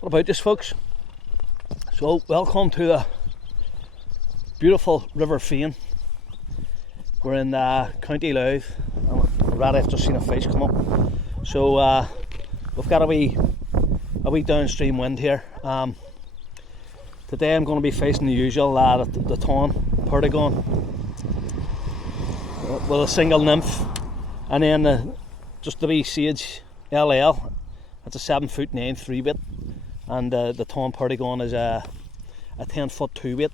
What about this, folks? So, welcome to the beautiful River Fane. We're in County Louth, and already I've just seen a fish come up. So we've got a wee downstream wind here. Today I'm going to be facing the usual the ton perdigon with a single nymph, and then just the wee sage LL. That's a 7'9" 3-weight, and the ton perdigon is a 10-foot 2-weight.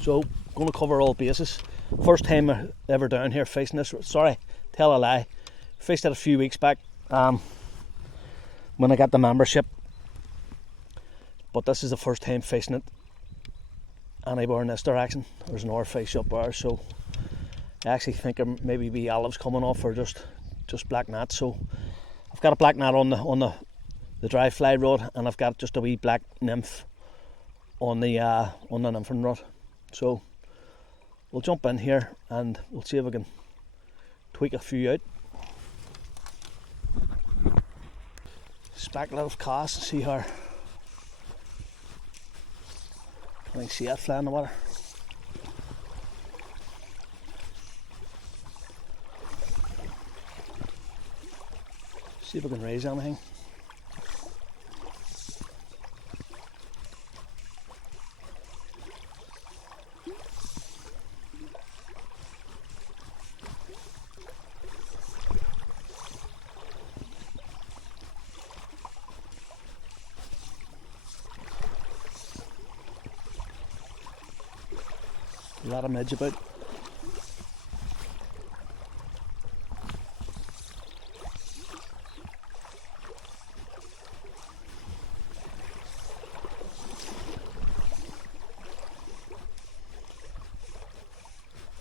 So going to cover all bases. First time ever down here facing this. Sorry, tell a lie. Faced it a few weeks back when I got the membership, but this is the first time facing it anywhere in this direction. There's another fish up there, so I actually think there maybe be olives coming off, or just black gnats. So I've got a black gnat on the dry fly rod, and I've got just a wee black nymph on the nymphing rod. So we'll jump in here and we'll see if we can tweak a few out. Speculative cast and see how can I see it fly in the water. See if we can raise anything. A lot of midge about.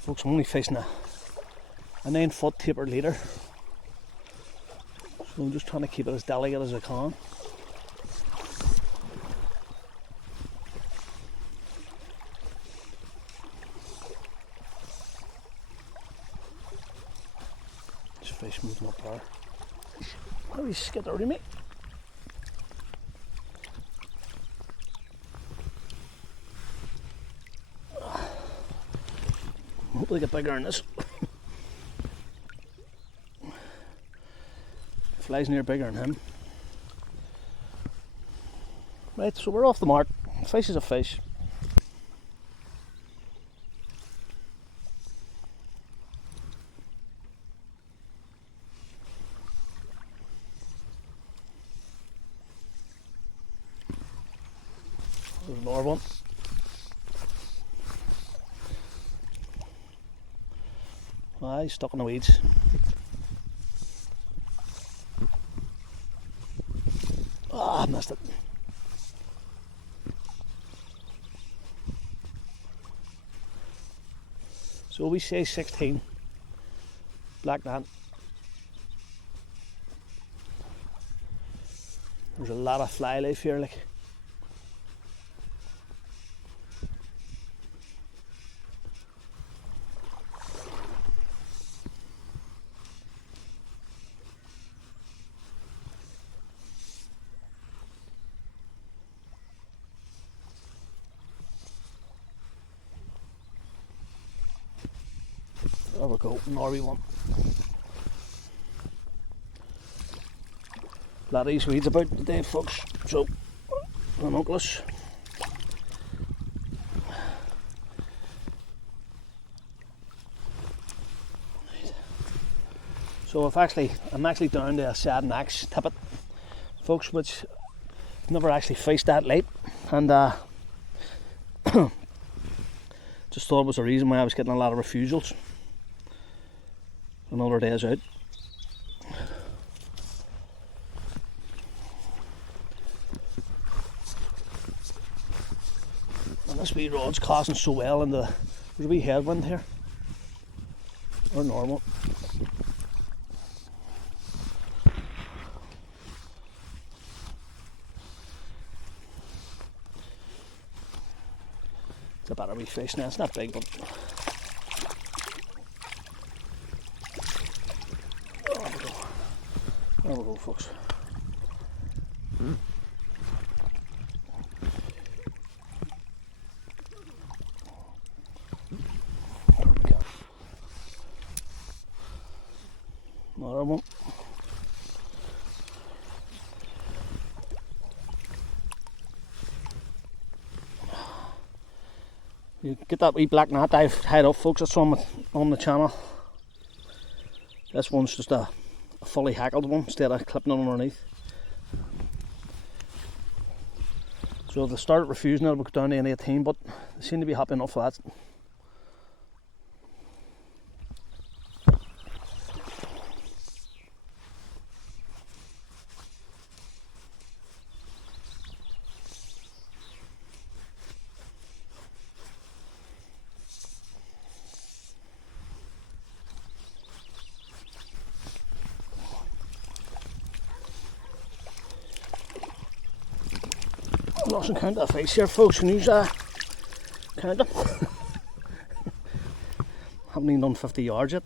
Folks, I'm only facing a 9-foot tapered leader, so I'm just trying to keep it as delicate as I can. Fish moving up there. Oh, he's skittering me. Hopefully get bigger than this. Fly's near bigger than him. Right, so we're off the mark. Fish is a fish. There's another one. Aye, stuck in the weeds. Ah, I missed it. So we say 16. Black gnat. There's a lot of fly life here, like. There we go, Norway one. A lot of these weeds about today, folks, so ranunculus. So I'm actually down to a snags tippet, folks, which I've never actually fished that late, and just thought it was a reason why I was getting a lot of refusals. Another day's out. And this wee rod's casting so well in there's a wee headwind here. Or normal. It's a better wee fish now, it's not big, but there we go, folks. You get that wee black gnat I've tied up, folks. That's on the channel. This one's just a fully hackled one instead of clipping it underneath. So if they started refusing it, we'll go down to an 18, but they seem to be happy enough for that. I lost count of that fish here, folks. Can you count them? Haven't even done 50 yards yet.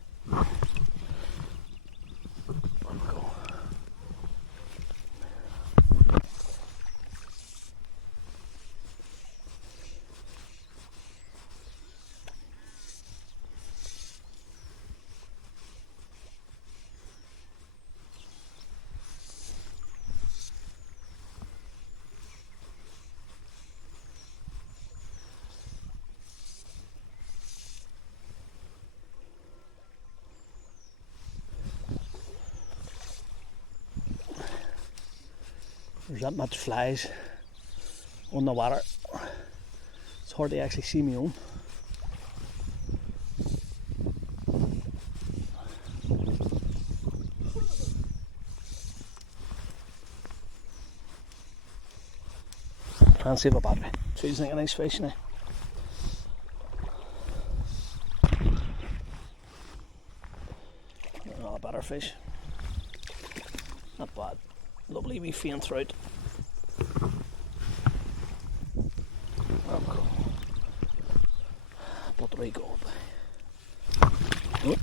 There's that much flies on the water. It's hard to actually see me own. Try and save a battery. So he's a nice fish now. Oh, a better fish. Not bad. Lovely wee fane trout. Oh, but there we go. Oh.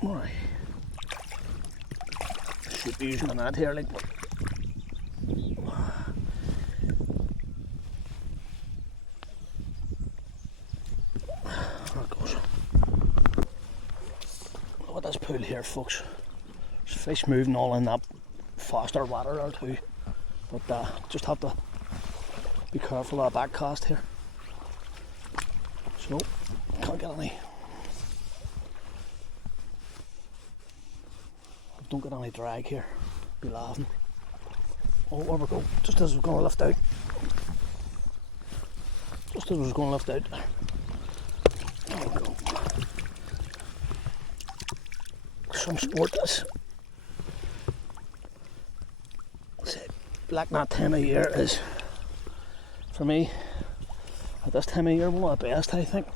Right. Should be using a net here, like. There it goes. Look at this pool here, folks. There's fish moving all in that faster water there too, but just have to be careful of that back cast here. So can't get any. Don't get any drag here. Be laughing. Oh, there we go. Just as we're going to lift out. Just as we're going to lift out. There we go. Some sport this. Black gnat time of year is, for me, at this time of year, one of the best, I think.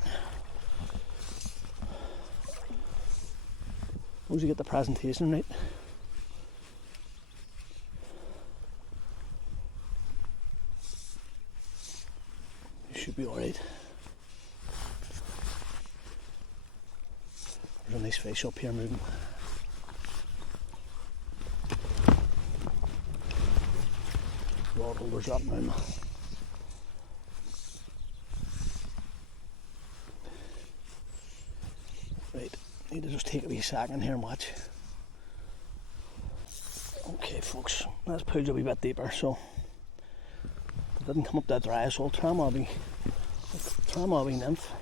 Once you get the presentation right. You should be alright. There's a nice fish up here moving. Rod holders up now. Right, need to just take a wee second here and watch. Okay, folks, this pool's a wee bit deeper, so it didn't come up that dry, so I'll try my wee nymph.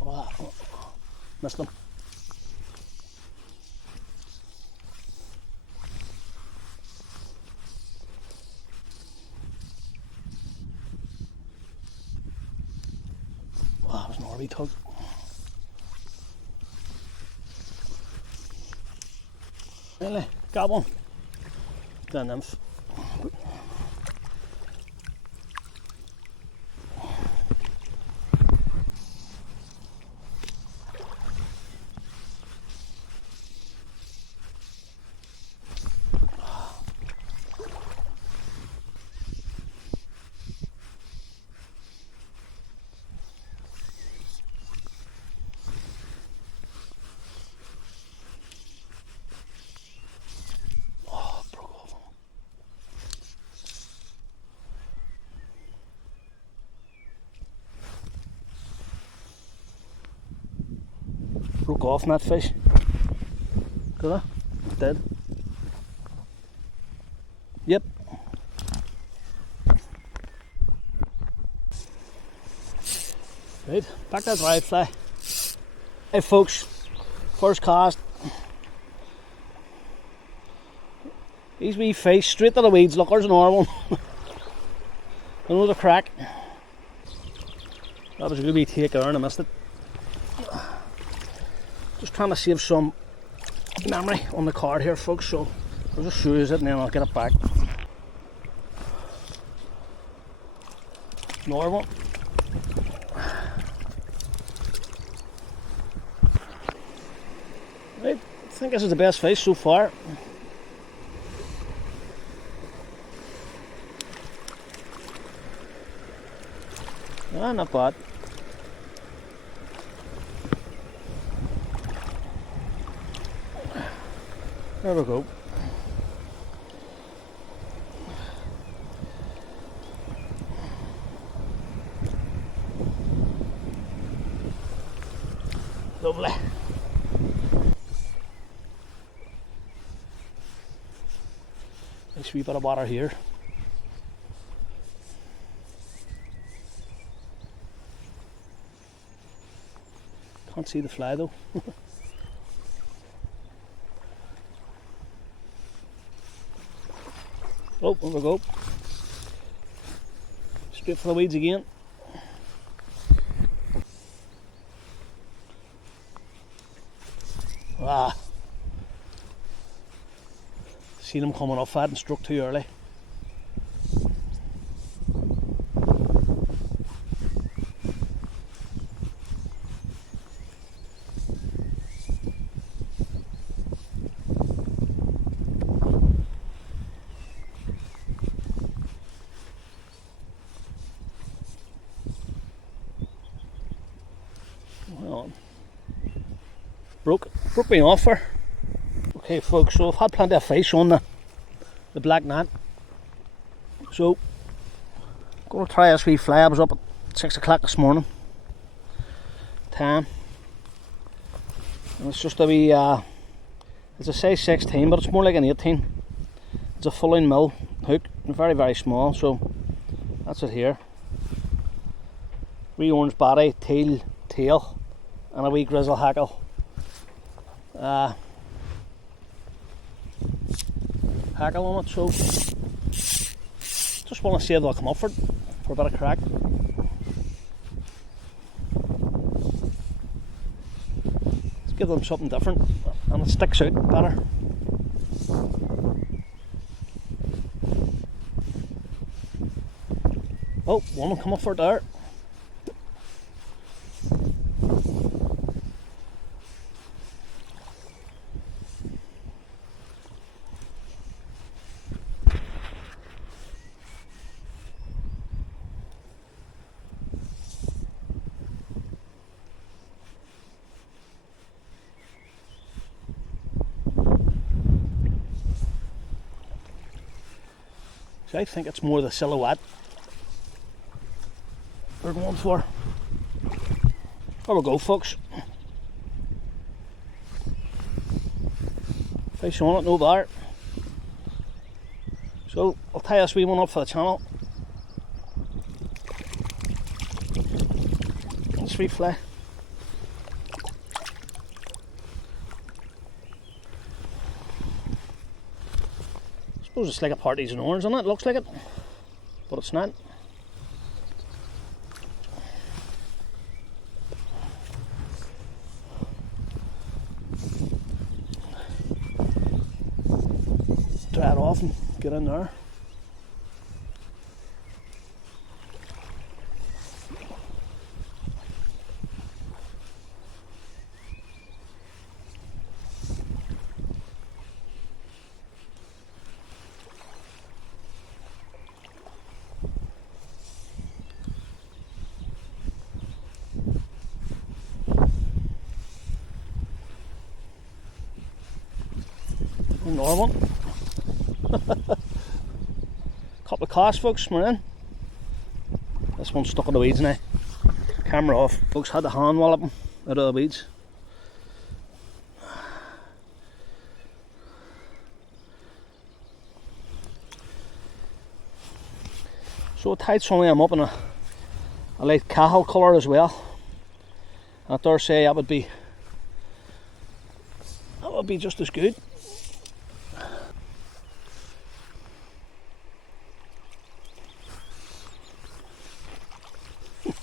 Oh, missed them. Wow, that was an Orby tug. Really? Got one. The nymph. broke off in that fish. Could I? It did. Yep. Right, back to the dry fly. Hey folks, first cast. These wee fish straight to the weeds. Look, there's another one. Another crack. That was a good wee take there and I missed it. Just trying to save some memory on the card here, folks, so I'll just show you it and then I'll get it back. Another one. Right, I think this is the best fish so far. Ah, not bad. There we go. Lovely. Nice wee bit of water here. Can't see the fly though. Oh, there we go. Straight for the weeds again. Ah. Seen him coming off that and struck too early. Broke me off her. Okay folks, so I've had plenty of fish on the black gnat. So I'm going to try this wee fly. I was up at 6 o'clock this morning. Time. And it's just a wee it's a size 16 but it's more like an 18. It's a fulling mill hook, very very small, so that's it here. Wee orange body, teal tail and a wee grizzle hackle. Hackle on it, so just want to see if they'll come up for a bit of crack. Let's give them something different and it sticks out better. Oh, one will come up for it there. So I think it's more the silhouette we're going for. There we go folks. Fish on it, no bar. So I'll tie this wee one up for the channel. Sweet fly. I suppose it's like a parties and orange on it, looks like it, but it's not. Dry it off and get in there. Another one. Couple of casts folks, we're in. This one's stuck in the weeds now. Camera off. Folks had the hand wallop him out of the weeds. So I tied some of them up in a light cahill colour as well. And I dare say that would be just as good.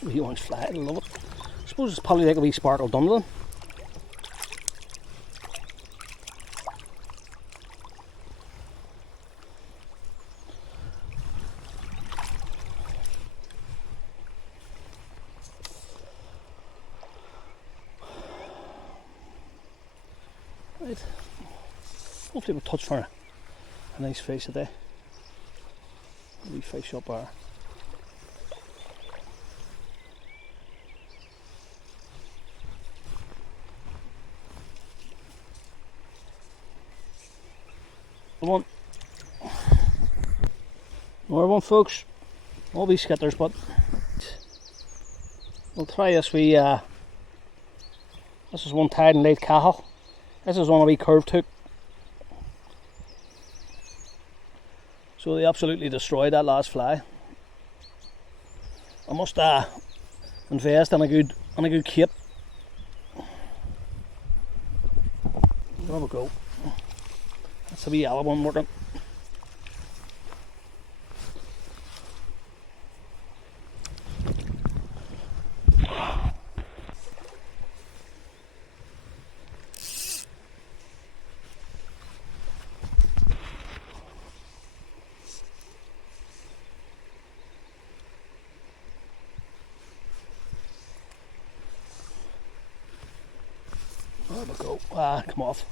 Wee orange fly, I love it. I suppose it's probably like a wee sparkle dumpling. Right. Hopefully we'll touch for a nice fish today. A wee fish up there. One. Another one, folks. All these skitters, but we'll try this wee. This is one tied in late cahill. This is one a wee curved hook. So they absolutely destroyed that last fly. I must invest in a good cape. There we go. That's a wee yellow one working. There we go. Come off.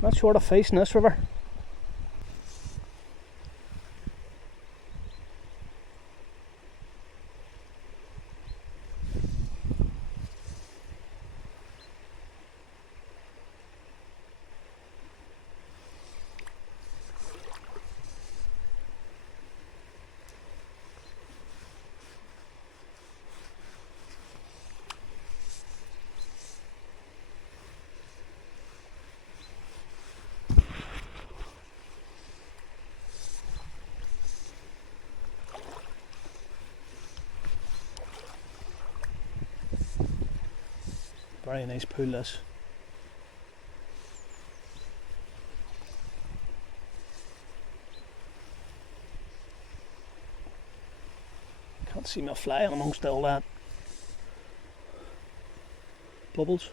Not short of fish in this river. Very nice pool this. Can't see me flying amongst all that bubbles.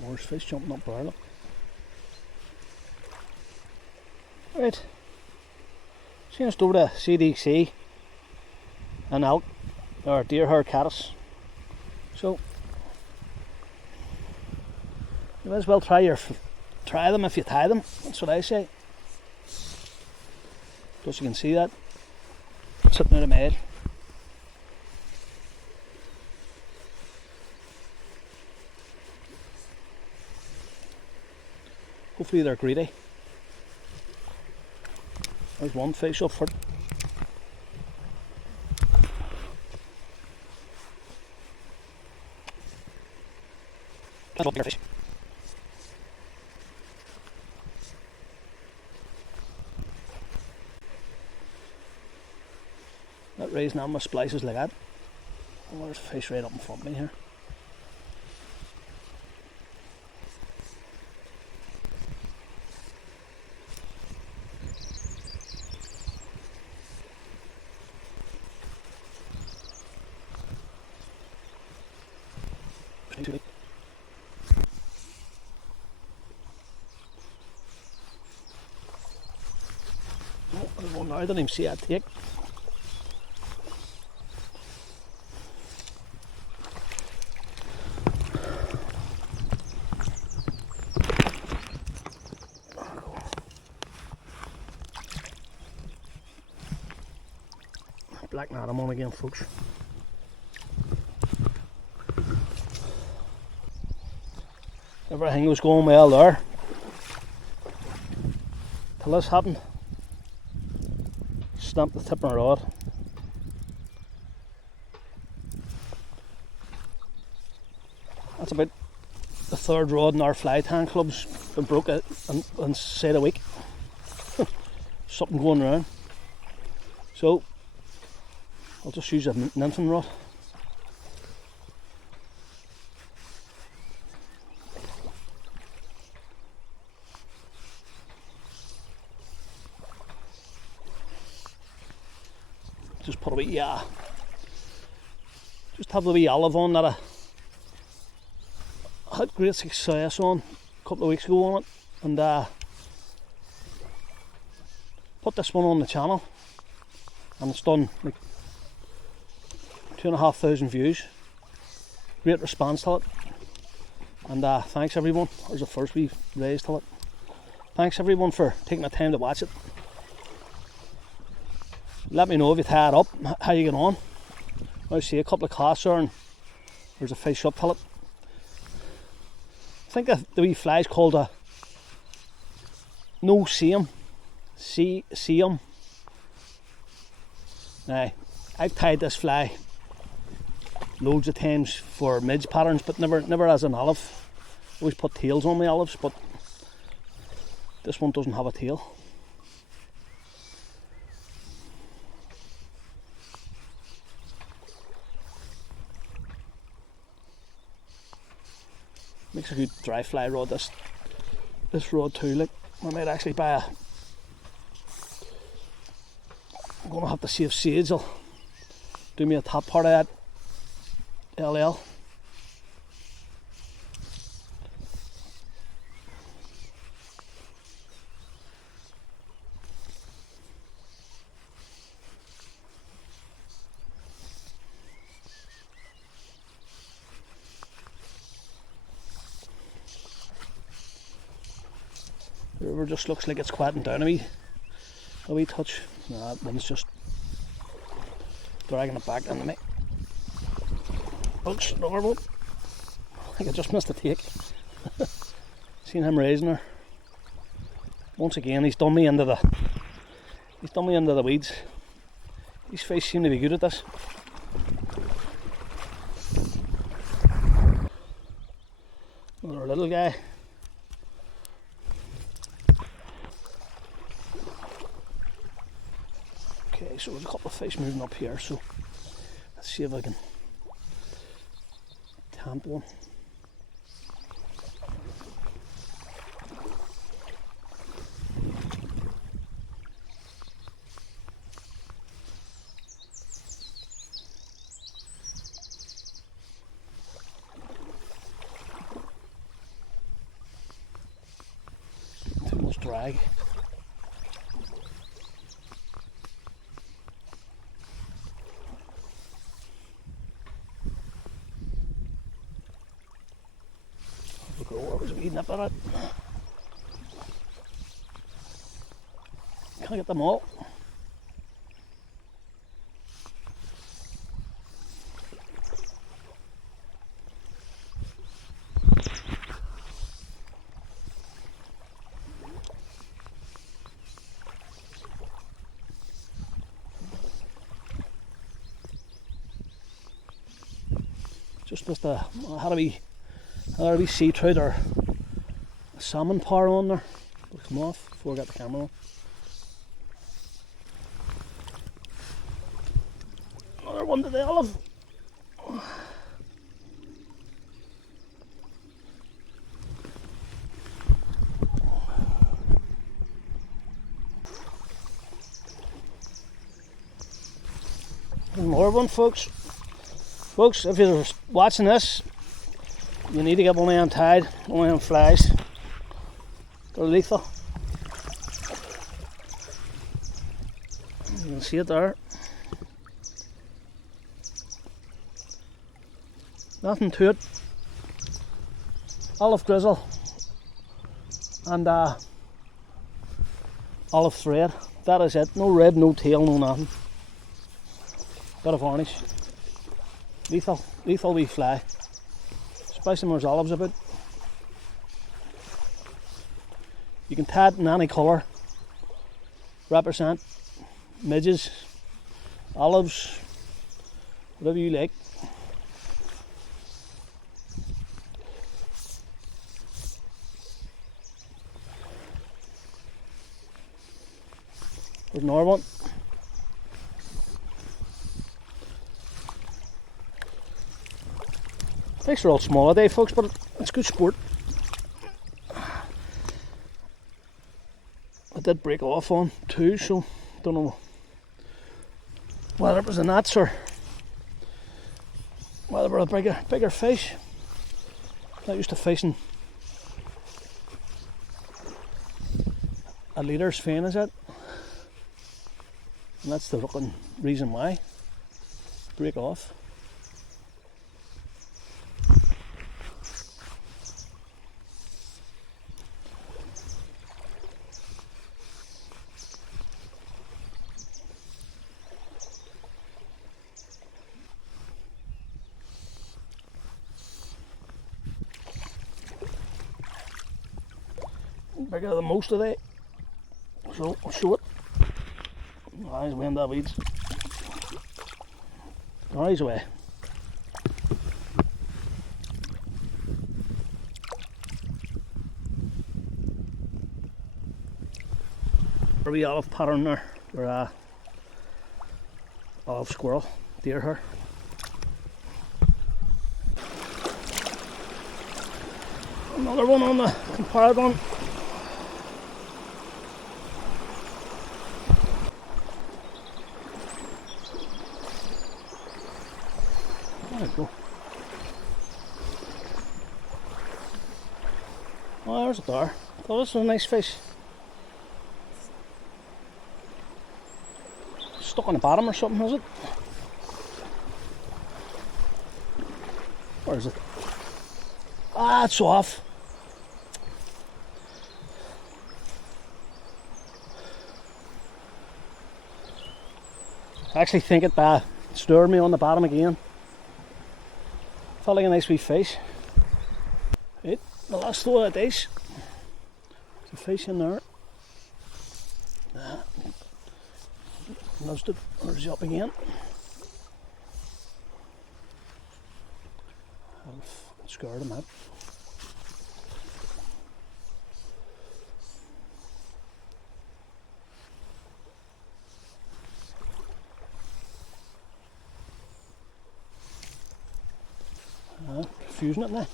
There's fish jumping up there, look. Right. Changed over to CDC and elk or deer herd caddis. So you might as well try them if you tie them. That's what I say. Because you can see that sitting in the mud. Hopefully they're greedy. There's one fish up for it. Fish. That raising on my splices like that. Oh, there's fish right up in front of me here. Oh, there's one now, I didn't even see that take. Black knot I'm on again, folks. Everything was going well there till this happened. Snapped the tip of my rod. That's about the third rod in our fly tank club's been broke out inside a week. Something going around. So I'll just use a nymphing rod. Just put a wee, just have the wee olive on that I had great success on a couple of weeks ago on it, and put this one on the channel, and it's done like 2,500 views. Great response to it, and thanks everyone. That was the first we raised to it. Thanks everyone for taking the time to watch it. Let me know if you tie it up, how you get on. I see a couple of casts there and there's a fish up to it. I think the wee fly's called a no seam. Seam. Now, I've tied this fly loads of times for midge patterns, but never as an olive. I always put tails on my olives, but this one doesn't have a tail. Makes a good dry fly rod, this rod too. Like, I might actually buy I'm gonna have to see if Sage will do me a top part of that LL. The river just looks like it's quieting down a wee touch. Nah, that one's just dragging it back into me. Oops, another one. I think I just missed a take. Seen him raising her. Once again, he's done me into the weeds. These fish seem to be good at this. Another little guy. Okay, so there's a couple of fish moving up here, so let's see if I can tamp one. Too much drag. What was we eating up at it? Can't get them all. Just missed I had a wee sea trout or a salmon par on there. It'll come off before I got the camera on. Another one to the olive. More one, folks. Folks, if you're watching this, you need to get one of them tied, one of them flies. They're lethal. You can see it there. Nothing to it. Olive grizzle and olive thread. That is it. No red, no tail, no nothing. Bit of varnish. Lethal wee fly. Especially when there's olives about. You can tie it in any colour. Represent midges, olives, whatever you like. There's another one. Fish are all small today, folks, but it's good sport. I did break off on two, so don't know whether it was the gnats or whether it were a bigger fish. Not used to fishing a leader's fane, is it? And that's the fucking reason why. Break off. Bigger than most of it, so I'll show it. Eyes away in the weeds. Eyes away. A wee olive pattern there, or a olive squirrel, deer here. Another one on the comparagon. There we go. Oh, there's a dar. Oh, this is a nice fish. Stuck on the bottom or something, is it? Where is it? Ah, it's off. I actually think it stirred me on the bottom again. Felt like a nice wee fish. Right, the last throw of the dice. There's a fish in there. Nudged it. There's he up again. I've scared him out. Confusing it now.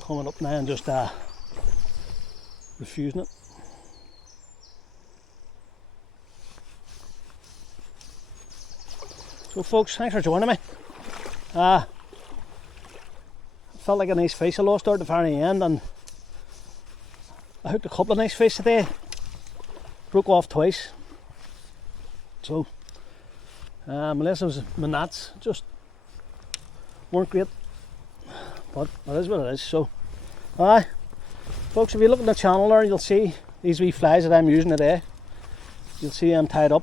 Coming up now and just refusing it. So folks, thanks for joining me. Felt like a nice fish I lost there at the very end, and I hooked a couple of nice fish today. Broke off twice. So, unless it was my gnats, just weren't great. But it is what it is. So, folks, if you look at the channel there, you'll see these wee flies that I'm using today. You'll see them tied up.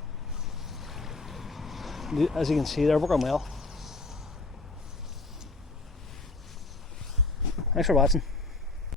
As you can see, they're working well. Thanks for watching.